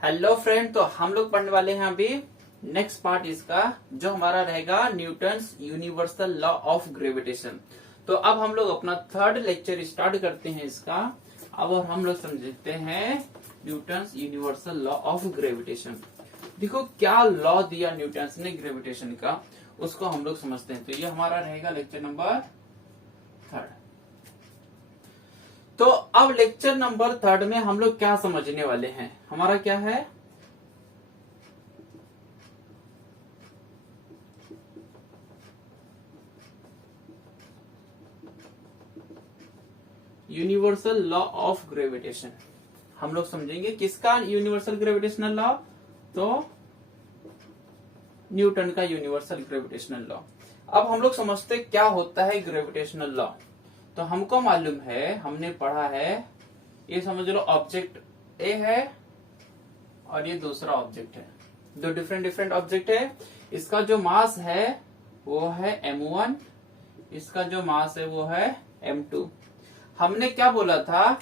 Hello friend, तो हम लोग पढ़ने वाले हैं अभी नेक्स्ट पार्ट इसका, जो हमारा रहेगा Newton's universal law of gravitation. तो अब हम लोग अपना थर्ड लेक्चर स्टार्ट करते हैं इसका। अब और हम लोग समझते हैं Newton's universal law of gravitation. देखो क्या लॉ दिया न्यूटन्स ने ग्रेविटेशन का, उसको हम लोग समझते हैं। तो ये हमारा रहेगा लेक्चर नंबर थर्ड। तो अब लेक्चर नंबर थर्ड में हम लोग क्या समझने वाले हैं, हमारा क्या है, यूनिवर्सल लॉ ऑफ ग्रेविटेशन। हम लोग समझेंगे किसका यूनिवर्सल ग्रेविटेशनल लॉ, तो न्यूटन का यूनिवर्सल ग्रेविटेशनल लॉ। अब हम लोग समझते क्या होता है ग्रेविटेशनल लॉ। तो हमको मालूम है, हमने पढ़ा है, ये समझ लो ऑब्जेक्ट ए है और ये दूसरा ऑब्जेक्ट है, दो डिफरेंट डिफरेंट ऑब्जेक्ट है। इसका जो मास है वो है m1, इसका जो मास है वो है m2। हमने क्या बोला था,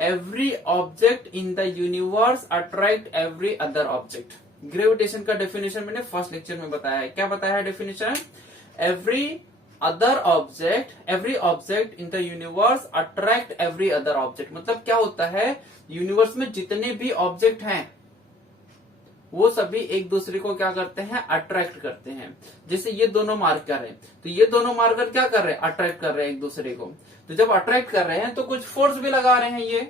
every object in the universe attract every other object. Gravitation का डेफिनेशन मैंने फर्स्ट लेक्चर में बताया है। क्या बताया है definition, every object in the universe attract every other object. मतलब क्या होता है, यूनिवर्स में जितने भी ऑब्जेक्ट हैं वो सभी एक दूसरे को क्या करते हैं, अट्रैक्ट करते हैं। जैसे ये दोनों मार्कर हैं, तो ये दोनों मार्कर क्या कर रहे हैं, अट्रैक्ट कर रहे हैं एक दूसरे को। तो जब अट्रैक्ट कर रहे हैं तो कुछ फोर्स भी लगा रहे हैं ये।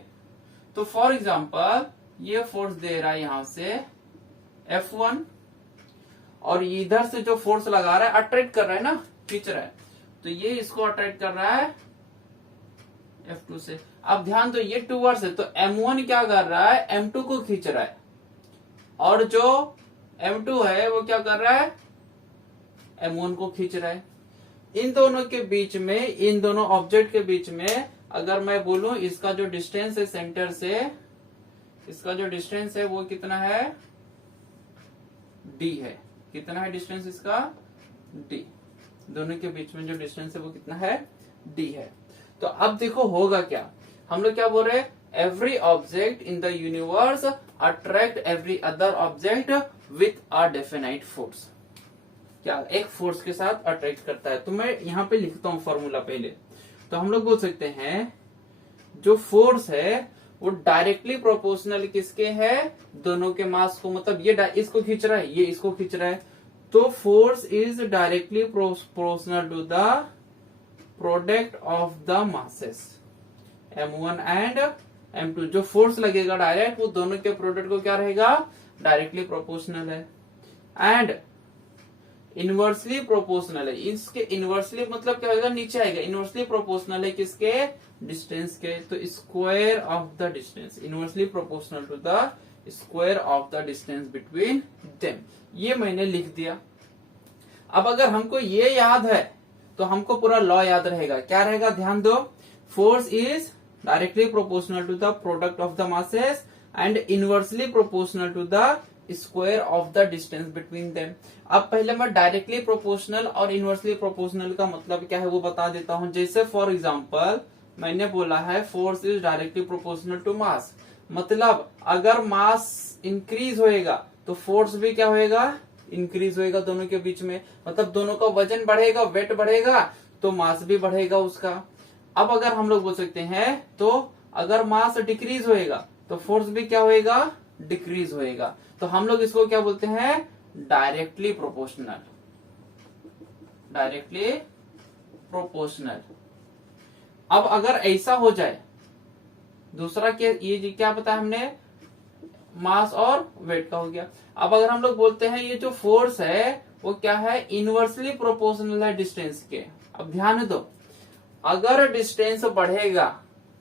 तो फॉर एग्जांपल ये फोर्स दे रहा है यहां से F1, और इधर से जो फोर्स लगा रहा है, अट्रैक्ट कर रहा है ना, खींच रहा है, तो ये इसको अट्रैक्ट कर रहा है F2 से। अब ध्यान दो, ये टूवर्ड्स है, तो M1 क्या कर रहा है, M2 को खींच रहा है, और जो M2 है वो क्या कर रहा है, M1 को खींच रहा है। इन दोनों के बीच में, इन दोनों ऑब्जेक्ट के बीच में अगर मैं बोलूं इसका जो डिस्टेंस है सेंटर से, इसका जो डिस्टेंस है वो कितना है, D है। कितना है डिस्टेंस इसका, D। दोनों के बीच में जो डिस्टेंस है वो कितना है, D है। तो अब देखो होगा क्या, हम लोग क्या बोल रहे हैं, every object in the universe attract every other object with a definite force. क्या एक फोर्स के साथ अट्रैक्ट करता है। तो मैं यहाँ पे लिखता हूँ फॉर्मूला पहले। तो हम लोग बोल सकते हैं जो फोर्स है वो डायरेक्टली प्रोपोर्शनल किसके है, दोनों के मास को। मतलब ये इसको खींच रहा है, ये इसको खींच रहा है, तो force is directly proportional to the product of the masses M1 and M2। जो फोर्स लगेगा डायरेक्ट, वो दोनों के प्रोडक्ट को क्या रहेगा, डायरेक्टली प्रोपोर्शनल है। एंड इनवर्सली प्रोपोर्शनल है, इसके इनवर्सली मतलब क्या होगा, नीचे आएगा। इनवर्सली प्रोपोर्शनल है किसके, डिस्टेंस के। तो square of the distance, inversely proportional to the square of the distance between them. ये मैंने लिख दिया। अब अगर हमको ये याद है तो हमको पूरा लॉ याद रहेगा। क्या रहेगा, ध्यान दो, force is directly proportional to the product of the masses and inversely proportional to the square of the distance between them. अब पहले मैं डायरेक्टली प्रोपोर्शनल और इनवर्सली प्रोपोर्शनल का मतलब क्या है वो बता देता हूं। जैसे फॉर एग्जांपल मैंने बोला है force is directly proportional to mass, मतलब अगर मास इंक्रीज होएगा तो फोर्स भी क्या होएगा, इंक्रीज होएगा दोनों के बीच में। मतलब दोनों का वजन बढ़ेगा, वेट बढ़ेगा, तो मास भी बढ़ेगा उसका। अब अगर हम लोग बोल सकते हैं, तो अगर मास डिक्रीज होएगा तो फोर्स भी क्या होएगा, डिक्रीज होएगा। तो हम लोग इसको क्या बोलते हैं, डायरेक्टली प्रोपोर्शनल। Directly proportional. अब अगर ऐसा हो जाए, दूसरा ये क्या बताया हमने, मास और वेट का हो गया। अब अगर हम लोग बोलते हैं ये जो फोर्स है वो क्या है, इनवर्सली प्रोपोर्शनल है डिस्टेंस के। अब ध्यान दो, अगर डिस्टेंस बढ़ेगा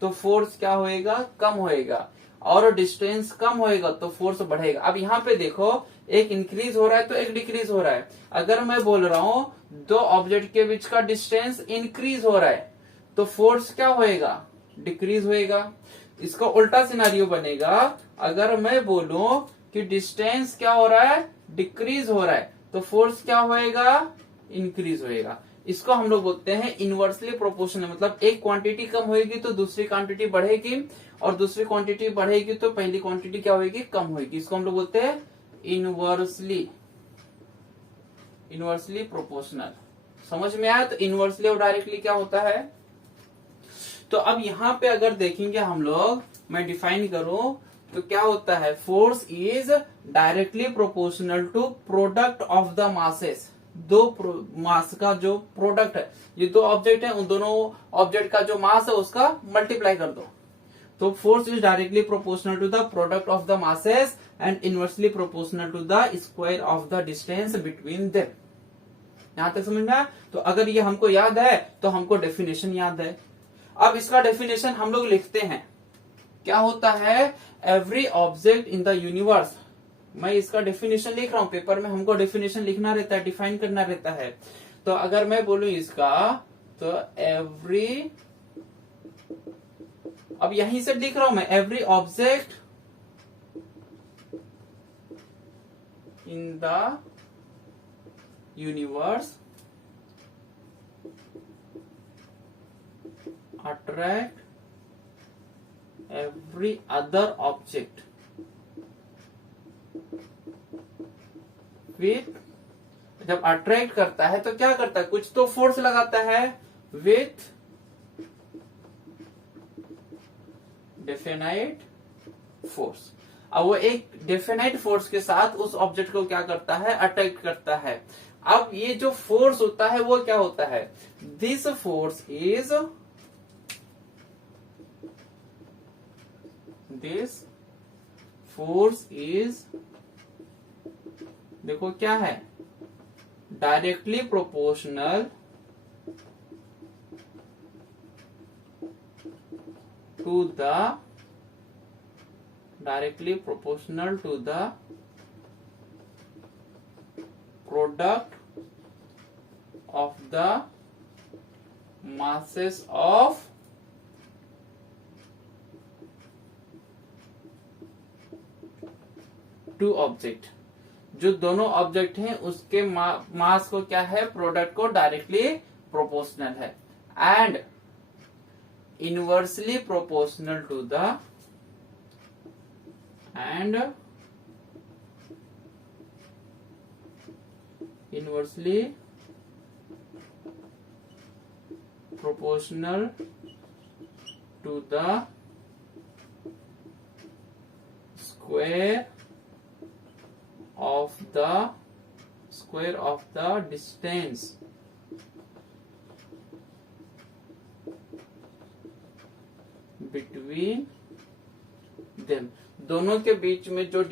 तो फोर्स क्या होएगा, कम होएगा, और डिस्टेंस कम होएगा तो फोर्स बढ़ेगा। अब यहाँ पे देखो, एक इंक्रीज हो रहा है तो एक डिक्रीज हो रहा है। अगर मैं बोल रहा हूं दो ऑब्जेक्ट के बीच का डिस्टेंस इंक्रीज हो रहा है तो फोर्स क्या होएगा, डिक्रीज होएगा। इसका उल्टा सिनारियो बनेगा, अगर मैं बोलूं कि डिस्टेंस क्या हो रहा है, डिक्रीज हो रहा है, तो फोर्स क्या होएगा, इंक्रीज होएगा। इसको हम लोग बोलते हैं इनवर्सली प्रोपोर्शनल। मतलब एक क्वांटिटी कम होगी तो दूसरी क्वांटिटी बढ़ेगी, और दूसरी क्वांटिटी बढ़ेगी तो पहली क्वांटिटी क्या होगी, कम होगी। इसको हम लोग बोलते हैं इनवर्सली प्रोपोर्शनल। समझ में आया? तो इनवर्सली और डायरेक्टली क्या होता है। तो अब यहाँ पे अगर देखेंगे हम लोग, मैं डिफाइन करूं तो क्या होता है, force is directly proportional to product of the masses. दो मास का जो प्रोडक्ट है, ये दो ऑब्जेक्ट है, उन दोनों ऑब्जेक्ट का जो मास है उसका मल्टीप्लाई कर दो। तो force is directly proportional to the product of the masses and inversely proportional to the square of the distance between them. यहां तक समझ में आया? तो अगर ये हमको याद है तो हमको डेफिनेशन याद है। अब इसका डेफिनेशन हम लोग लिखते हैं, क्या होता है, every object in the universe. मैं इसका डेफिनेशन लिख रहा हूं, पेपर में हमको डेफिनेशन लिखना रहता है, डिफाइन करना रहता है। तो अगर मैं बोलूं इसका, तो एवरी, अब यहीं से लिख रहा हूं मैं, every object in the universe attract every other object with, जब अट्रैक्ट करता है तो क्या करता है, कुछ तो फोर्स लगाता है, विथ डेफिनाइट फोर्स। अब वो एक डेफिनाइट फोर्स के साथ उस ऑब्जेक्ट को क्या करता है, अट्रैक्ट करता है। अब ये जो फोर्स होता है वो क्या होता है, this force is, this force is, देखो क्या है, directly proportional to the, directly proportional to the product of the masses of two object. जो दोनों ऑब्जेक्ट हैं उसके मास को क्या है, प्रोडक्ट को डायरेक्टली प्रोपोर्शनल है, and inversely proportional to the, and inversely proportional to the square of the distance between them। दोनों के बीच में जो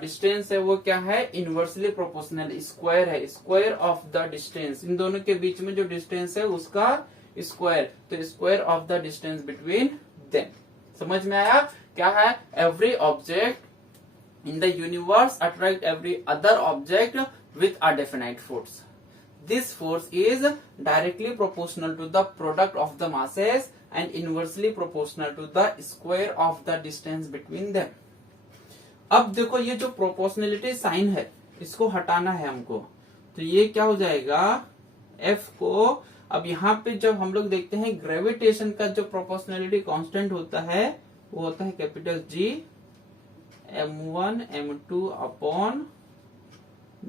डिस्टेंस है वो क्या है, इनवर्सली प्रोपोर्शनल, स्क्वायर है, स्क्वायर ऑफ द डिस्टेंस। इन दोनों के बीच में जो डिस्टेंस है उसका स्क्वायर, तो square of the distance between them. समझ में आया? क्या है, every object in the universe attract every other object with a definite force. This force is directly proportional to the product of the masses and inversely proportional to the square of the distance between them. अब देखो ये जो proportionality sign है इसको हटाना है हमको, तो ये क्या हो जाएगा, F को, अब यहाँ पे जब हम लोग देखते हैं ग्रेविटेशन का जो प्रोपोर्शनलिटी कांस्टेंट होता है वो होता है capital G m1 m2 upon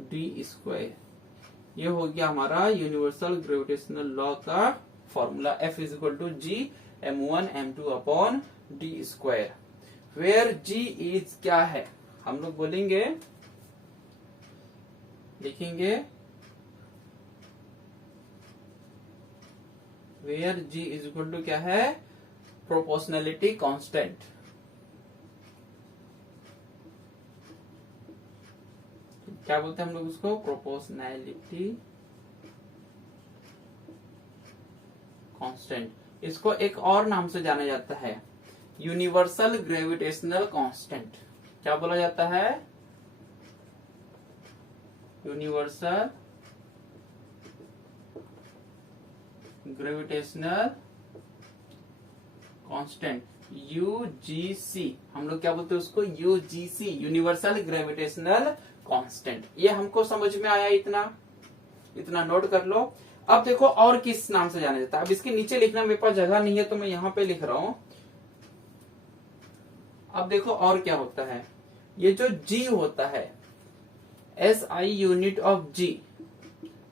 D square. ये हो गया हमारा यूनिवर्सल ग्रेविटेशनल लॉ का formula, F is equal to G m1 m2 upon D square, where G is क्या है, हम लोग बोलेंगे, लिखेंगे where G is equal to क्या है, प्रोपोर्शनलिटी कांस्टेंट। क्या बोलते हैं हम लोग उसको, प्रोपोर्शनैलिटी कांस्टेंट। इसको एक और नाम से जाना जाता है, यूनिवर्सल ग्रेविटेशनल कांस्टेंट। क्या बोला जाता है, यूनिवर्सल ग्रेविटेशनल कांस्टेंट, यूजीसी। हम लोग क्या बोलते हैं उसको, यूजीसी, यूनिवर्सल ग्रेविटेशनल कांस्टेंट। ये हमको समझ में आया, इतना नोट कर लो। अब देखो और किस नाम से जाना जाता है, अब इसके नीचे लिखना मेरे पास जगह नहीं है तो मैं यहाँ पे लिख रहा हूं, अब देखो और क्या होता है, ये जो g होता है, SI unit of g,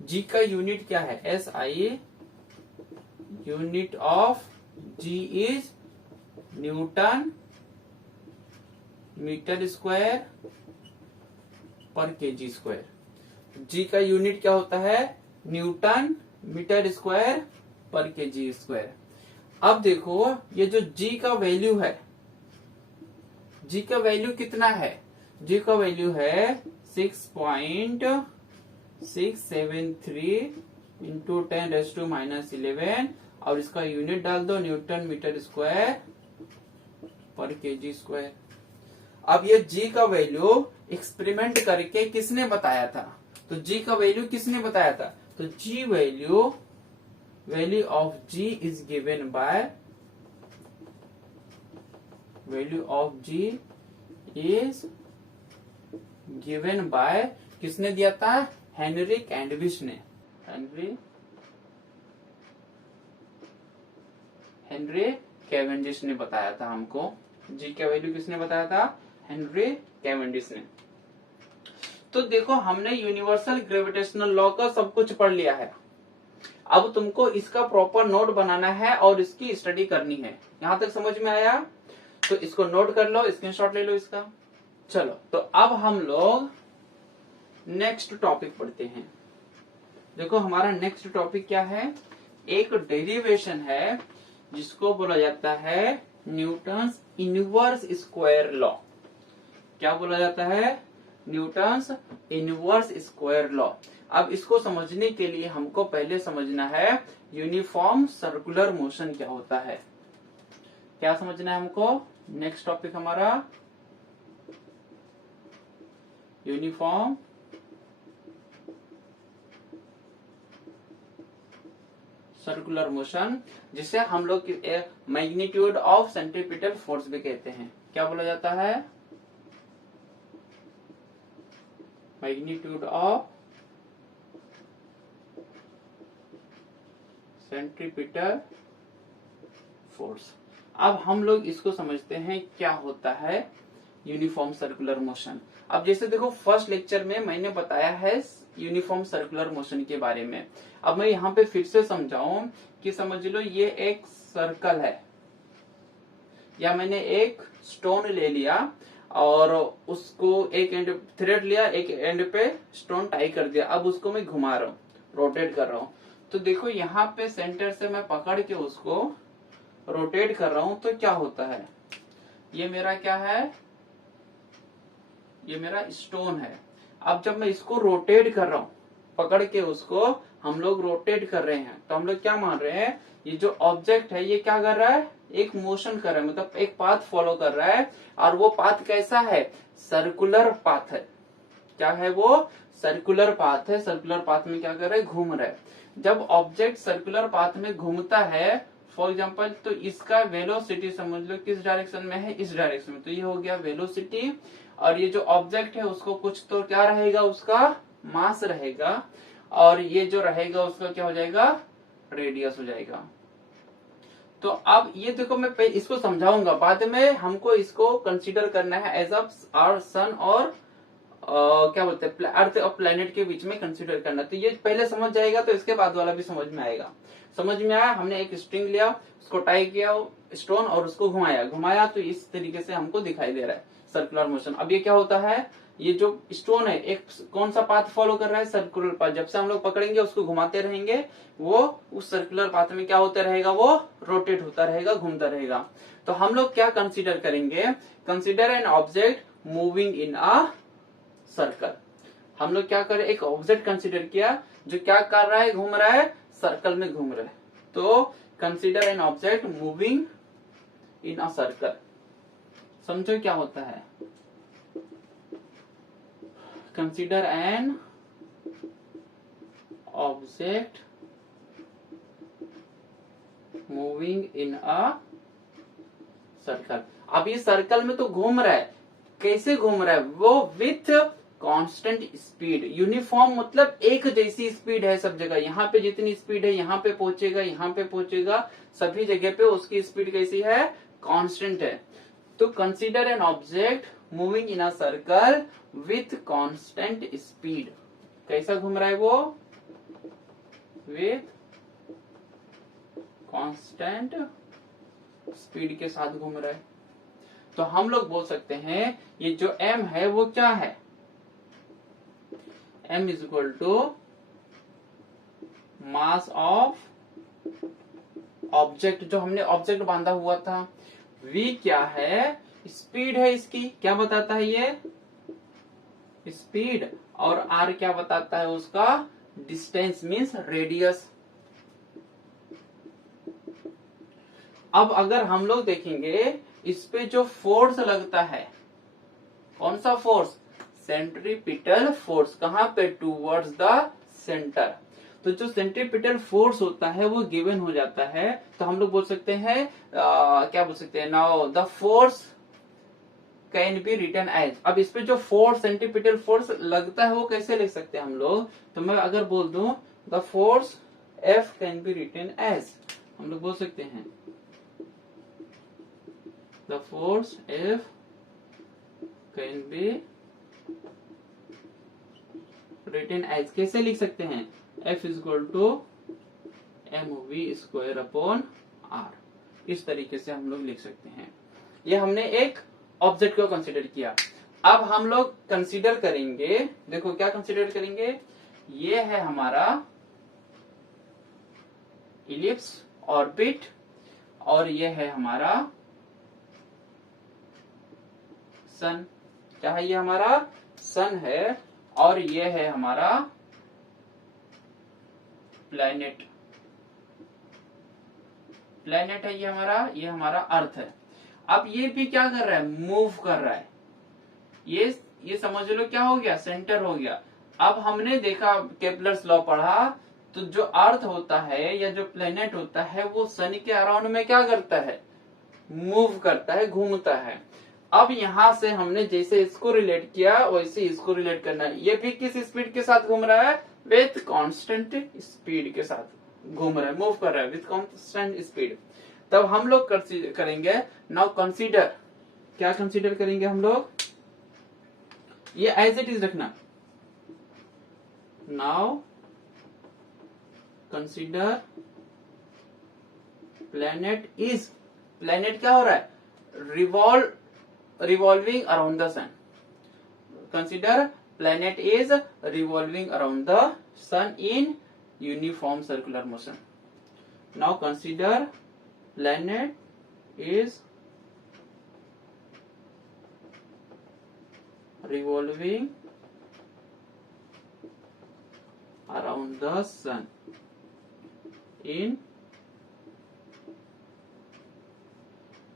g का यूनिट क्या है, SI unit of g is newton metre square per KG square. g का यूनिट क्या होता है, newton metre square per KG square. अब देखो ये जो g का वैल्यू है, g का वैल्यू कितना है, g का वैल्यू है 6.673 इंटू 10⁻⁻11 और इसका यूनिट डाल दो Newton metre square per KG square. अब ये g का वैल्यू एक्सपेरिमेंट करके किसने बताया था, तो g का वैल्यू किसने बताया था, तो g value of g is given by, value of g is given by, किसने दिया था, हेनरी कैवेंडिश ने, हेनरी कैवेंडिश ने बताया था हमको। जी का वैल्यू किसने बताया था, हेनरी कैवेंडिश ने। तो देखो हमने यूनिवर्सल ग्रेविटेशनल लॉ का सब कुछ पढ़ लिया है, अब तुमको इसका प्रॉपर नोट बनाना है और इसकी स्टडी करनी है। यहां तक समझ में आया, तो इसको नोट कर लो, स्क्रीनशॉट ले लो इसका। चलो तो अब हम लोग नेक्स्ट टॉपिक पढ़ते हैं। देखो हमारा नेक्स्ट टॉपिक क्या है, एक डेरिवेशन है जिसको बोला जाता है न्यूटन्स इनवर्स स्क्वायर लॉ। क्या बोला जाता है, न्यूटन्स इनवर्स स्क्वायर लॉ। अब इसको समझने के लिए हमको पहले समझना है यूनिफॉर्म सर्कुलर मोशन क्या होता है, क्या समझना है हमको। नेक्स्ट टॉपिक हमारा यूनिफॉर्म सर्कुलर मोशन, जिसे हम लोग मैग्नीट्यूड ऑफ सेंट्रीपिटल फोर्स भी कहते हैं। क्या बोला जाता है, मैग्नीट्यूड ऑफ सेंट्रीपिटल फोर्स। अब हम लोग इसको समझते हैं क्या होता है यूनिफॉर्म सर्कुलर मोशन। अब जैसे देखो फर्स्ट लेक्चर में मैंने बताया है यूनिफॉर्म सर्कुलर मोशन के बारे में। अब मैं यहाँ पे फिर से समझाऊं कि समझ लो ये एक सर्कल है, या मैंने एक स्टोन ले लिया और उसको एक एंड थ्रेड लिया, एक एंड पे स्टोन टाई कर दिया, अब उसको मैं घुमा रहा हूँ, रोटेट कर रहा हूँ। तो देखो यहाँ पे सेंटर से मैं पकड़ के उसको रोटेट कर रहा हूँ, तो क्या होता है, ये मेरा क्या है, ये मेरा स्टोन है। अब जब मैं इसको रोटेट कर रहा हूँ, पकड़ के उसको हम लोग रोटेट कर रहे हैं, तो हम लोग क्या मान रहे हैं, ये जो ऑब्जेक्ट है ये क्या कर रहा है, एक मोशन कर रहा है, मतलब एक पाथ फॉलो कर रहा है। और वो पाथ कैसा है, सर्कुलर पाथ है। क्या है वो, सर्कुलर पाथ है। सर्कुलर पाथ में क्या कर रहा है, घूम रहा है। जब ऑब्जेक्ट सर्कुलर पाथ में घूमता है, फॉर एग्जाम्पल, तो इसका वेलोसिटी समझ लो किस डायरेक्शन में है, इस डायरेक्शन में, तो ये हो गया वेलोसिटी। और ये जो ऑब्जेक्ट है उसको कुछ तो क्या रहेगा, उसका मास रहेगा, और ये जो रहेगा उसका क्या हो जाएगा, रेडियस हो जाएगा। तो अब ये देखो मैं इसको समझाऊंगा, बाद में हमको इसको कंसीडर करना है एज आवर सन और क्या बोलते हैं अर्थ और प्लेनेट के बीच में कंसीडर करना। तो ये पहले समझ जाएगा तो इसके बाद वाला भी समझ में आएगा। समझ में आया, हमने एक स्ट्रिंग लिया, उसको टाई किया स्टोन और उसको घुमाया, तो इस तरीके से हमको दिखाई दे रहा है सर्कुलर मोशन। अब ये क्या होता है, ये जो स्टोन है एक कौन सा पाथ फॉलो कर रहा है, सर्कुलर पाथ। जब से हम लोग पकड़ेंगे उसको घुमाते रहेंगे, वो उस सर्कुलर पाथ में क्या होता रहेगा, वो रोटेट होता रहेगा, घूमता रहेगा। तो हम लोग क्या कंसीडर करेंगे, consider an object moving in a circle. हम लोग क्या करें, एक ऑब्जेक्ट कंसीडर किया जो क्या कर रहा है, घूम रहा है, सर्कल में घूम रहा है। तो consider an object moving in a circle. समझो क्या होता है, consider an object moving in a circle. अब ये सर्कल में तो घूम रहा है, कैसे घूम रहा है, वो विथ कांस्टेंट स्पीड। यूनिफॉर्म मतलब एक जैसी स्पीड है सब जगह, यहाँ पे जितनी स्पीड है यहाँ पे पहुंचेगा, यहाँ पे पहुंचेगा, सभी जगह पे उसकी स्पीड कैसी है, कांस्टेंट है। तो consider an object moving in a circle with constant speed. कैसा घूम रहा है वो? विथ कांस्टेंट स्पीड के साथ घूम रहा है। तो हम लोग बोल सकते हैं ये जो m है वो क्या है? m is equal to mass of object, जो हमने ऑब्जेक्ट बांधा हुआ था। v क्या है? स्पीड है इसकी। क्या बताता है ये? स्पीड। और r क्या बताता है उसका? Distance means radius. अब अगर हम लोग देखेंगे इस पे जो फोर्स लगता है, कौन सा फोर्स? Centripetal force. कहां पे? Towards the centre. तो जो सेंट्रीपिटल फोर्स होता है वो गिवन हो जाता है। तो हम लोग बोल सकते हैं क्या बोल सकते हैं? Now the force can be written as. अब इस पे जो फोर्स, सेंट्रीपिटल फोर्स लगता है वो कैसे लिख सकते हैं हम लोग? तो मैं अगर बोल दूं the force F can be written as, हम लोग बोल सकते हैं the force F can be written as, कैसे लिख सकते हैं? F is equal to mv square upon r। इस तरीके से हम लोग लिख सकते हैं। ये हमने एक ऑब्जेक्ट को कंसीडर किया। अब हम लोग कंसीडर करेंगे, देखो क्या कंसीडर करेंगे? ये है हमारा इलिप्स ऑर्बिट, और ये है हमारा सन। क्या है? ये हमारा सन है, और ये है हमारा प्लैनेट। प्लैनेट है ये हमारा अर्थ है। अब ये भी क्या कर रहा है? मूव कर रहा है। ये समझ लो क्या हो गया? सेंटर हो गया। अब हमने देखा, केपलर्स लॉ पढ़ा, तो जो अर्थ होता है या जो प्लैनेट होता है वो सन के अराउंड में क्या करता है? मूव करता है, घूमता है। अब यहां से हमने जैसे इसको रिलेट किया वैसे इसको रिलेट करना है। ये भी किस स्पीड के साथ घूम रहा है? विथ कांस्टेंट स्पीड के साथ घूम रहा है, मूव कर रहा है विथ कांस्टेंट स्पीड। तब हम लोग करेंगे नाउ कंसीडर। क्या कंसीडर करेंगे हम लोग? ये एज इट इज रखना। Now consider planet is, planet क्या हो रहा है? revolving around the sun. Consider planet is revolving around the sun in uniform circular motion. Now consider planet is revolving around the sun in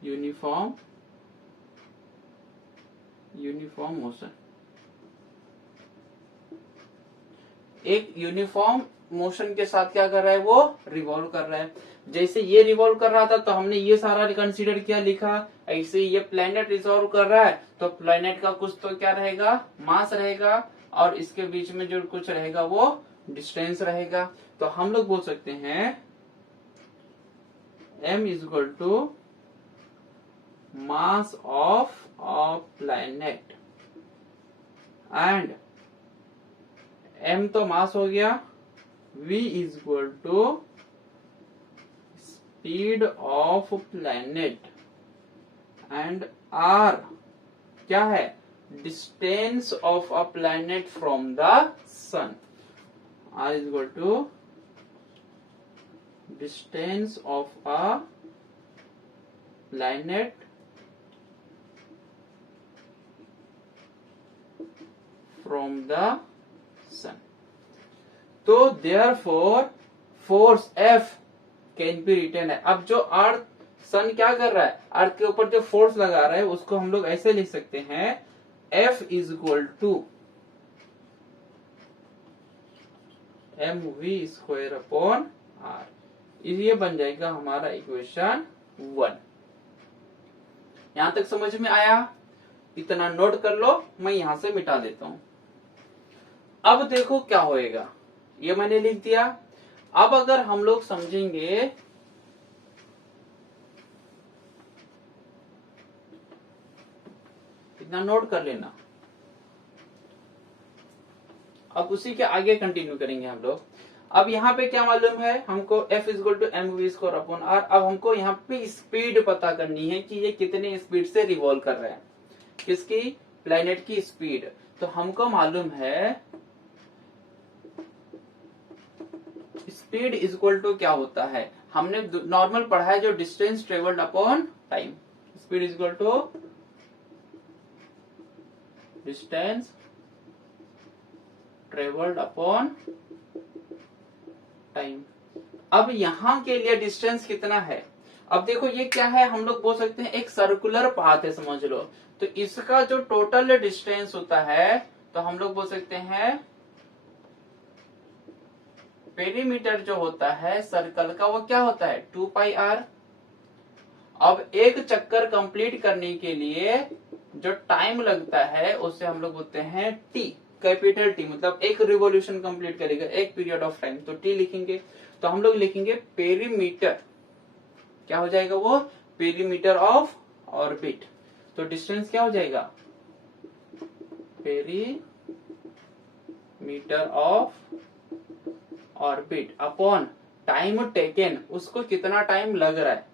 uniform motion. एक uniform motion के साथ क्या कर रहा है? वो रिवॉल्व कर रहा है। जैसे ये रिवॉल्व कर रहा था तो हमने ये सारा कंसीडर किया, लिखा। ऐसे ये प्लैनेट रिवॉल्व कर रहा है तो प्लैनेट का कुछ तो क्या रहेगा? मास रहेगा, और इसके बीच में जो कुछ रहेगा वो डिस्टेंस रहेगा। तो हम लोग बोल सकते हैं m is equal to mass of a planet, and m तो मास हो गया, v is equal to speed of planet, and r क्या है? Distance of a planet from the sun. r is equal to distance of a planet from the sun. तो therefore force F can be written है। अब जो अर्थ, सन क्या कर रहा है? अर्थ के ऊपर जो फोर्स लगा रहा है उसको हम लोग ऐसे लिख सकते हैं F is equal to mv square upon r। ये बन जाएगा हमारा इक्वेशन 1। यहां तक समझ में आया? इतना नोट कर लो, मैं यहां से मिटा देता हूं। अब देखो क्या होएगा, ये मैंने लिख दिया। अब अगर हम लोग समझेंगे इतना नोट कर लेना। अब उसी के आगे कंटिन्यू करेंगे हम लोग। अब यहाँ पे क्या मालूम है हमको, F equal to M V square upon R. अब हमको यहाँ पे स्पीड पता करनी है कि ये कितने स्पीड से रिवॉल्व कर रहे हैं, किसकी, प्लेनेट की स्पीड। तो हमको मालूम है स्पीड इक्वल टू क्या होता है, हमने नॉर्मल पढ़ा है जो distance travelled upon time. Speed equal to distance travelled upon time. अब यहां के लिए डिस्टेंस कितना है, अब देखो ये क्या है, हम लोग बोल सकते हैं एक सर्कुलर पाथ है समझ लो। तो इसका जो टोटल डिस्टेंस होता है तो हम लोग बोल सकते हैं पेरीमीटर जो होता है सर्कल का वो क्या होता है 2πr। अब एक चक्कर कंप्लीट करने के लिए जो टाइम लगता है उसे हम लोग बोलते हैं टी, कैपिटल टी, मतलब एक रिवॉल्यूशन कंप्लीट करेगा, एक पीरियड ऑफ टाइम, तो टी लिखेंगे। तो हम लोग लिखेंगे पेरीमीटर, क्या हो जाएगा वो, पेरीमीटर ऑफ ऑर्बिट। तो डिस्टेंस क्या हो जाएगा, perimeter of orbit upon time taken, उसको कितना टाइम लग रहा है,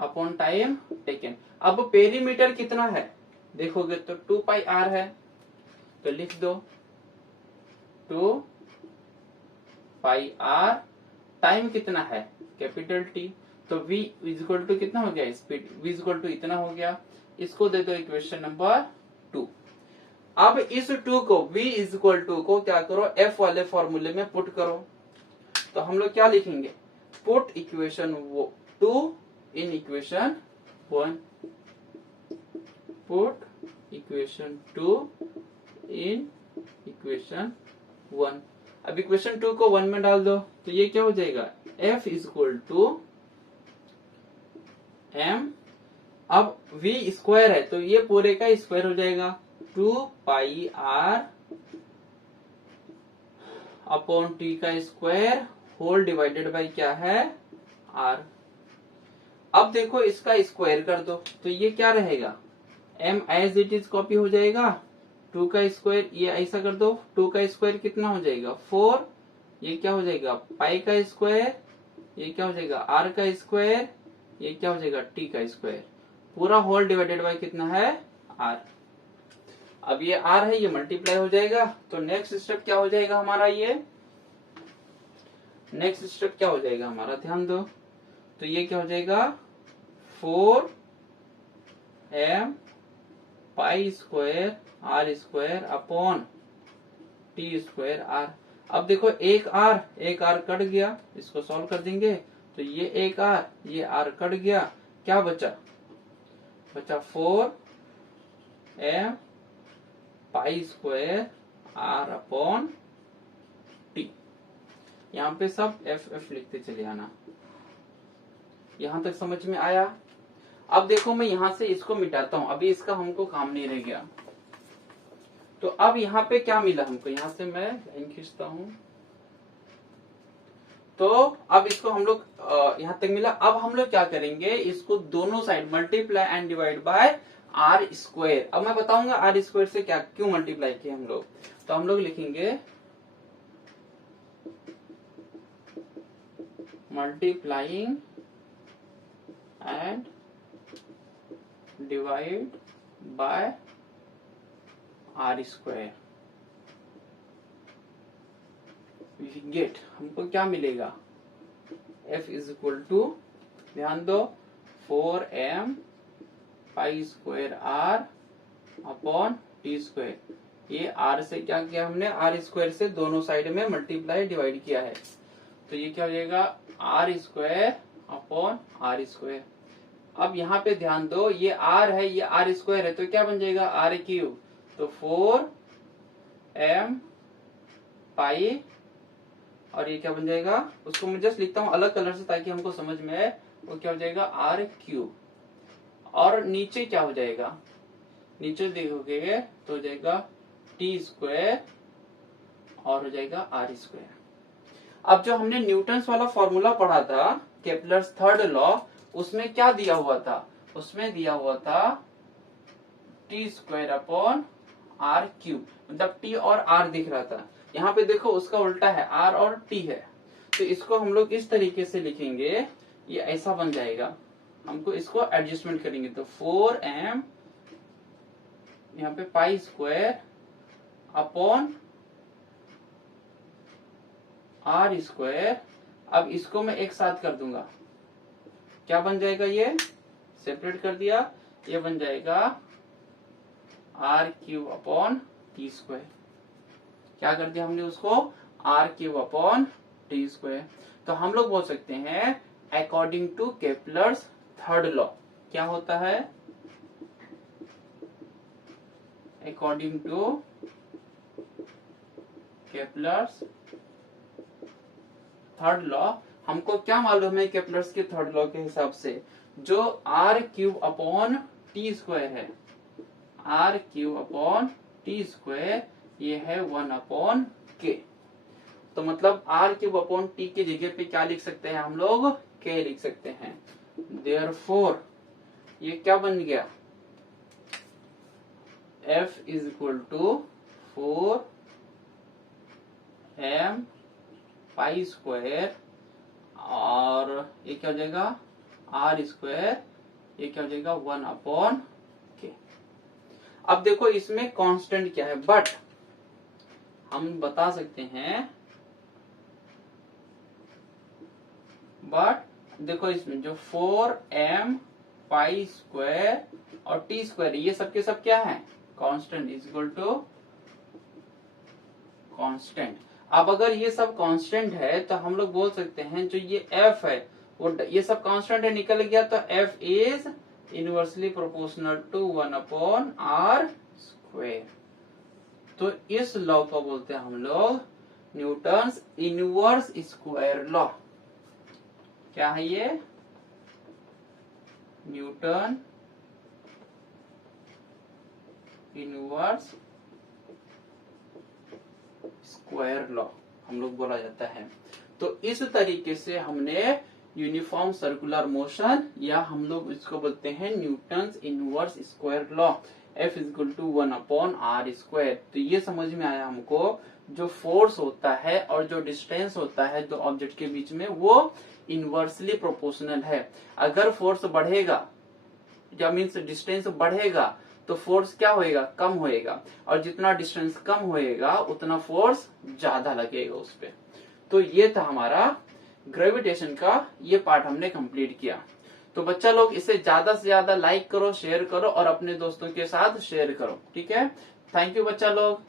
अपॉन टाइम टेकन। अब पेरीमीटर कितना है देखोगे तो 2πr है, तो लिख दो 2πr। टाइम कितना है कैपिटल टी, तो v इक्वल टू कितना हो गया स्पीड, v इक्वल टू इतना हो गया। इसको दे दो इक्वेशन नंबर 2। अब इस 2 को v इक्वल टू को क्या करो f वाले फॉर्मूले में पुट करो। तो हम लोग क्या लिखेंगे, put equation 2 in equation 1, put equation 2 in equation 1। अब इक्वेशन 2 को 1 में डाल दो तो ये क्या हो जाएगा F इक्वल टू m, अब v स्क्वायर है तो ये पूरे का स्क्वायर हो जाएगा 2πr अपॉन t का स्क्वायर होल डिवाइडेड बाय क्या है r। अब देखो इसका स्क्वायर कर दो तो ये क्या रहेगा m as it is copy हो जाएगा, 2 का स्क्वायर, ये ऐसा कर दो 2 का स्क्वायर कितना हो जाएगा 4, ये क्या हो जाएगा पाई का स्क्वायर, ये क्या हो जाएगा r का स्क्वायर, ये क्या हो जाएगा t का स्क्वायर, पूरा होल डिवाइडेड बाय कितना है r। अब ये r है ये मल्टीप्लाई हो जाएगा। तो नेक्स्ट स्टेप क्या हो जाएगा हमारा, ये नेक्स्ट स्टेप क्या हो जाएगा हमारा, ध्यान दो। तो ये क्या हो जाएगा 4m pi square r square upon t square r। अब देखो एक r कट गया, इसको सॉल्व कर देंगे तो ये एक r, ये r कट गया, क्या बचा 4m pi square r upon t। यहाँ पे सब f लिखते चले आना। यहां तक समझ में आया। अब देखो मैं यहां से इसको मिटाता हूं, अभी इसका हमको काम नहीं रह गया। तो अब यहाँ पे क्या मिला हमको, यहां से मैं लाइन खींचता हूं। तो अब इसको हम लोग यहां तक मिला। अब हम लोग क्या करेंगे, इसको दोनों side multiply and divide by R square. अब मैं बताऊंगा आर स्क्वायर से क्या क्यों मल्टीप्लाई किया हम लोग। तो हम लोग लिखेंगे multiplying and divide by R square. Get हमको क्या मिलेगा, F इज इक्वल टू, ध्यान दो 4m pi square r upon T square. ये r से क्या किया हमने, r स्क्वायर से दोनों साइड में मल्टीप्लाई डिवाइड किया है। तो ये क्या हो जाएगा r square upon r square. अब यहाँ पे ध्यान दो ये r है ये r स्क्वायर है तो क्या बन जाएगा r क्यूब। तो 4m पाई और ये क्या बन जाएगा, उसको मैं जस्ट लिखता हूँ अलग कलर से ताकि हमको समझ में आए। वो क्या हो जाएगा r क्यूब, और नीचे क्या हो जाएगा, नीचे देखोगे तो हो जाएगा t स्क्वायर और हो जाएगा r स्क्वायर। अब जो हमने न्यूटन्स वाला फॉर्मूला पढ़ा था केपलर्स थर्ड लॉ, उसमें क्या दिया हुआ था उसमें दिया हुआ था t² r क्यूब, मतलब t और r दिख रहा था। यहाँ पे देखो उसका उल्टा है, r और t है। तो इसको हम लोग इस तरीके से लिखेंगे, ये ऐसा बन जाएगा। हमको इसको एडजस्टमेंट करेंगे तो 4m यहाँ पे π² अपॉन r²। अब इसको मैं एक साथ कर दूंगा, क्या बन जाएगा, ये सेपरेट कर दिया, ये बन जाएगा r³ अपॉन t²। क्या कर दिया हमने उसको, r³ अपॉन t²। तो हम लोग बोल सकते हैं according to Kepler's third law, क्या होता है, according to Kepler's third law, हमको क्या मालूम है केपलर्स के थर्ड लॉ के हिसाब से, जो r³ अपॉन t² है, r³ अपॉन t², ये है 1/k। तो मतलब r³ अपॉन t की जगह पे क्या लिख सकते हैं हम लोग, k लिख सकते हैं। Therefore ये क्या बन गया, f = 4m π² और ये क्या हो जाएगा r², ये क्या हो जाएगा 1/k। अब देखो इसमें कांस्टेंट क्या है, बट हम बता सकते हैं, बट देखो इसमें जो 4m π² और t² ये सब के सब क्या है, कांस्टेंट, = कांस्टेंट। अब अगर ये सब कांस्टेंट है तो हम लोग बोल सकते हैं जो ये f है वो, ये सब कांस्टेंट है, निकल गया, तो f is inversely proportional to 1/r²। तो इस लॉ को बोलते हैं हम लोग न्यूटन्स इनवर्स स्क्वायर लॉ। क्या है ये, न्यूटन इनवर्स स्क्वायर लॉ हम लोग बोला जाता है। तो इस तरीके से हमने यूनिफॉर्म सर्कुलर मोशन, या हम लोग इसको बोलते हैं Newton's inverse square law, F = 1/r²। तो ये समझ में आया हमको, जो फोर्स होता है और जो डिस्टेंस होता है दो ऑब्जेक्ट के बीच में, वो इनवर्सली प्रोपोर्शनल है। अगर फोर्स बढ़ेगा, या मीन्स डिस्टेंस बढ़ेगा, तो फोर्स क्या होएगा, कम होएगा, और जितना डिस्टेंस कम होएगा उतना फोर्स ज्यादा लगेगा उस पे। तो ये था हमारा ग्रेविटेशन का, ये पार्ट हमने कंप्लीट किया। तो बच्चा लोग इसे ज्यादा से ज्यादा लाइक करो, शेयर करो और अपने दोस्तों के साथ शेयर करो, ठीक है। थैंक यू बच्चा लोग।